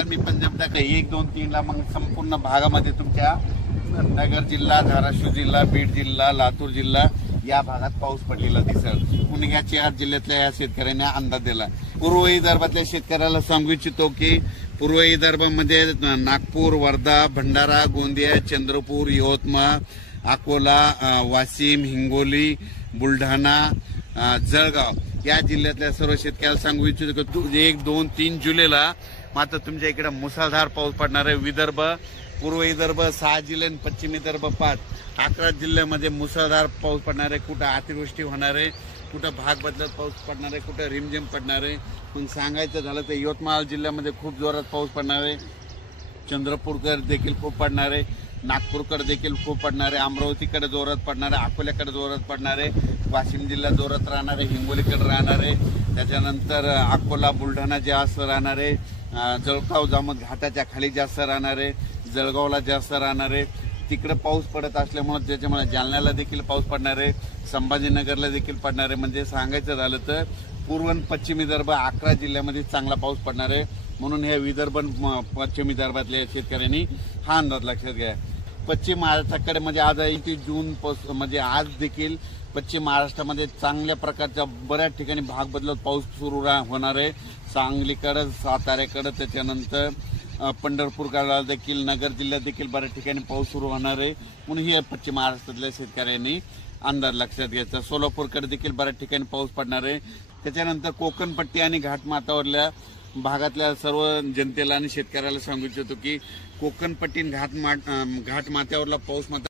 नमस्कार, मी पंजाब टाका 1, 2, 3 ला मग संपूर्ण भागामध्ये तुमच्या नगर जिल्हा, धाराशिव जिल्हा, बीड जिल्हा, लातूर जिल्हा या भागात पाऊस पडलेला दिसेल. पुणे या 4 जिल्ह्यातल्या या शेतकऱ्यांनी अंदाज दिला. पूर्व विदर्भातल्या शेतकऱ्याला सांगू इच्छितो की पूर्व विदर्भामध्ये नागपूर, वर्धा, भंडारा, गोंदिया, चंद्रपूर, यवतमाळ, अकोला, वाशिम, हिंगोली, बुलढाणा, जळगाव या जिल्ह्यातल्या सर्व शेतकऱ्याला सांगू इच्छितो की 1, 2, 3 जुलैला मात्र तुमच्या इकडे मुसळधार पाऊस पडणार आहे. विदर्भ, पूर्व विदर्भ 6 जिल्हे, पश्चिम विदर्भ 5, 11 जिल्ह्यामध्ये मुसळधार पाऊस पडणार आहे. कुठं अतिवृष्टी होणार आहे, कुठं भाग बदलत पाऊस पडणार आहे, कुठं रिमझिम पडणार आहे. पण सांगायचं झालं तर यवतमाळ जिल्ह्यामध्ये खूप जोरात पाऊस पडणार आहे. चंद्रपूरकर देखील खूप पडणार आहे. नागपूरकडे देखील खूप पडणार आहे. अमरावतीकडे जोरात पडणार आहे. अकोल्याकडे जोरात पडणार आहे. वाशिम जिल्हा जोरात राहणार आहे. हिंगोलीकडे राहणार आहे. त्याच्यानंतर अकोला, बुलढाणा जास्त राहणार आहे. जळगाव, जामोद घाटाच्या खाली जास्त राहणार आहे. जळगावला जास्त राहणार आहे. तिकडे पाऊस पडत असल्यामुळे त्याच्यामुळे जालन्याला देखील पाऊस पडणार आहे. संभाजीनगरला देखील पडणार आहे. म्हणजे सांगायचं झालं तर पूर्व आणि पश्चिम विदर्भ 11 जिल्ह्यामध्ये चांगला पाऊस पडणार आहे. म्हणून हे विदर्भ पश्चिम विदर्भातल्या शेतकऱ्यांनी हा अंदाज लक्षात घ्या. पश्चिम महाराष्ट्राकडे म्हणजे आज 29 जून म्हणजे आज देखील पश्चिम महाराष्ट्रामध्ये चांगल्या प्रकारच्या बऱ्याच ठिकाणी भाग बदलत पाऊस सुरू होणार आहे. सांगलीकडे, साताऱ्याकडे, त्याच्यानंतर पंढरपूरकडे देखील, नगर जिल्ह्यात देखील बऱ्याच ठिकाणी पाऊस सुरू होणार आहे. म्हणून ही पश्चिम महाराष्ट्रातल्या शेतकऱ्यांनी अंदाज लक्षात घ्यायचा. सोलापूरकडे देखील बऱ्याच ठिकाणी पाऊस पडणार आहे. त्याच्यानंतर कोकणपट्टी आणि घाटमाथ्यावरल्या भागातल्या सर्व जनतेला आणि शेतकऱ्याला सांगू इच्छितो की कोकणपट्टी घाटमाथ्यावरला पाऊस मात्र